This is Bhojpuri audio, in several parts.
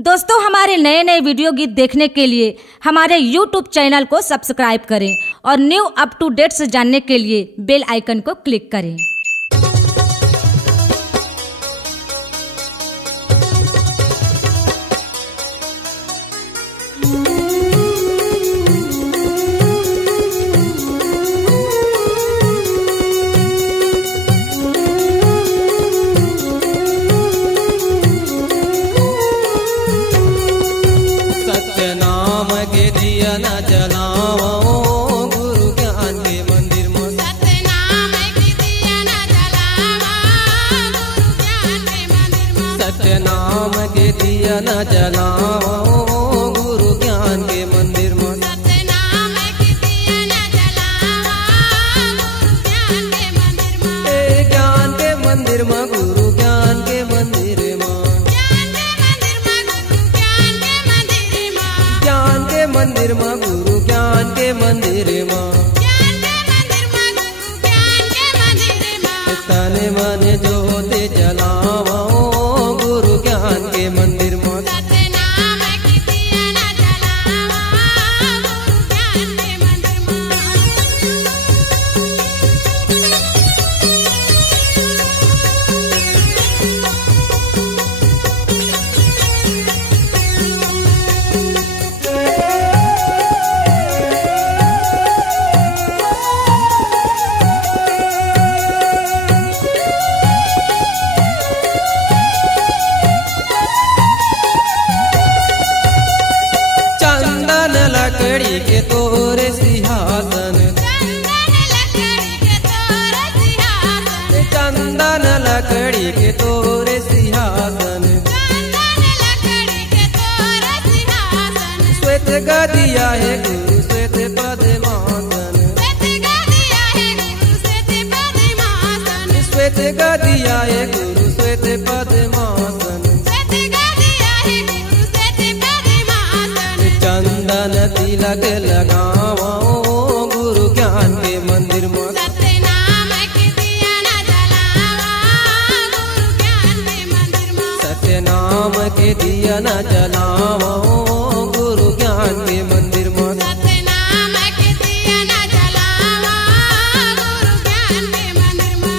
दोस्तों, हमारे नए नए वीडियो गीत देखने के लिए हमारे YouTube चैनल को सब्सक्राइब करें और न्यू अप टू डेट्स जानने के लिए बेल आइकन को क्लिक करें। नाम के दिया न जलाओ गुरु ज्ञान के मंदिर में। सतनाम के दिया न जलाओ गुरु ज्ञान के मंदिर में। सतनाम के दिया न जलाओ गुरु ज्ञान के मंदिर में। सतनाम के दिया न जलाओ गुरु ज्ञान के मंदिर में। ज्ञान के मंदिर में गुरु ज्ञान के मंदिर में। ज्ञान के मंदिर में गुरु ज्ञान के मंदिर में। तन मन ज्योत जलाओ गुरु ज्ञान के मंदिर में। सतनाम के दिया न जलाओ गुरु ज्ञान के मंदिर में। चंदन लकड़ी के तोरे सिंहासन। चंदन लकड़ी के तोरे सिंहासन। श्वेत गदिया है गुरु श्वेत पद्मासन। श्वेत गदिया है गुरु श्वेत पद्मासन। चंदन तिलक लगाओ गुरु ज्ञान के मंदिर में। सतनाम के दिया न जलाओ गुरु ज्ञान के मंदिर में। सतनाम के दिया न जलाओ गुरु ज्ञान के मंदिर में। सतनाम के दिया न जलाओ गुरु ज्ञान के मंदिर में।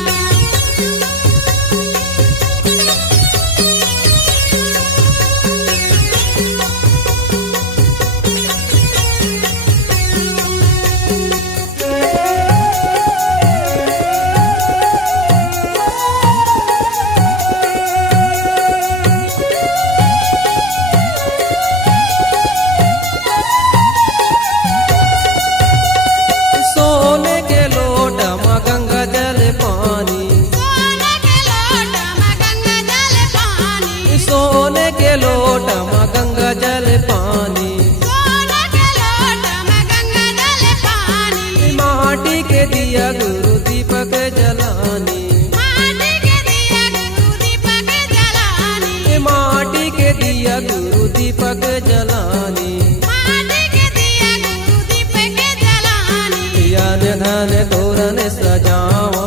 सोने के लोट में गंगा जल पानी। सोने के लोट में गंगा जल पानी। सोने के लोट में गंगा जल पानी। सोने के लोट में गंगा जल पानी। माटी के दिया गुरु दीपक जलानी। माटी के दिया गुरु दीपक जलानी। माटी के दिया गुरु दीपक जलानी। माटी के दिया गुरु दीपक जलानी। ज्ञान धन तोरण सजाओ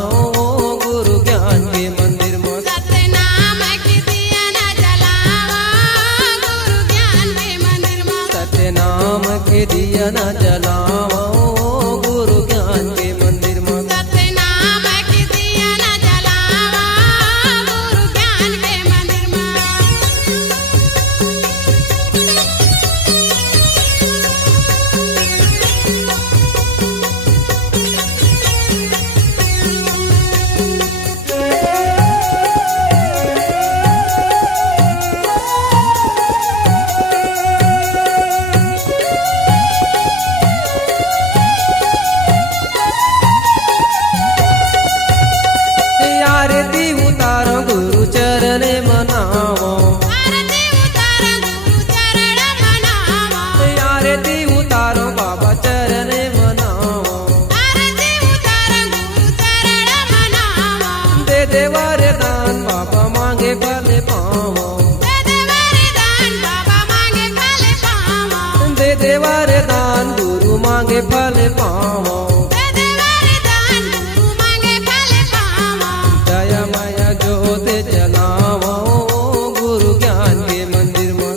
गुरु ज्ञान के मंदिर में। सतनाम के दिया न जलाओ गुरु ज्ञान के मंदिर में। सतनाम के दिया न जलाओ गुरु ज्ञान के मंदिर में। सतनाम के दिया न जलाओ गुरु ज्ञान के मंदिर में। आरती उतारो गुरु चरण मनाओ। आरती उतारो गुरु चरण मनाओ। आरती उतारो बाबा चरण मनाओ। आरती उतारो गुरु चरण मनाओ। दे दे वरदान बाबा मांगे फल पाओ। दे दे वरदान बाबा मांगे फल पाओ। दे दे वरदान गुरु मांगे फल पाओ। दे दे वरदान गुरु मांगे फल पाओ। जय माया ज्योत जलाओ गुरु ज्ञान के मंदिर में।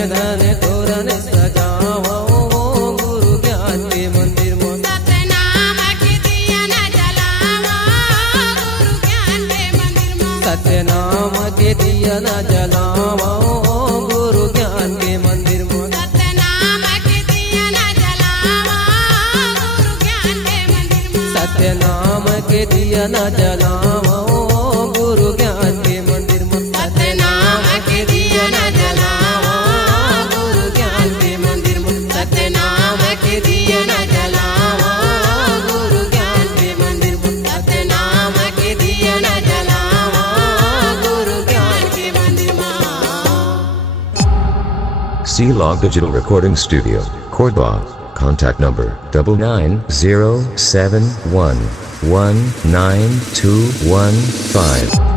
धन्य धन्य तोरण सजाओ गुरु ज्ञान के मंदिर में सतनाम के दिया न जलावा गुरु ज्ञान के मंदिर में सत्यनाम के दिया न जलाओ गुरु ज्ञान के मंदिर में सतनाम के दिया न जलावा गुरु ज्ञान के मंदिर में सत्यनाम के दिया न जलाओ गुरु ज्ञान के मंदिर में सतनाम के दिया न जलावा गुरु ज्ञान के मंदिर में सतनाम के दिया न जलावा गुरु ज्ञान के मंदिर में सतनाम के दिया न जलावा गुरु ज्ञान के मंदिर में C-Log Digital Recording Studio, Cordoba. Contact number 9907119215.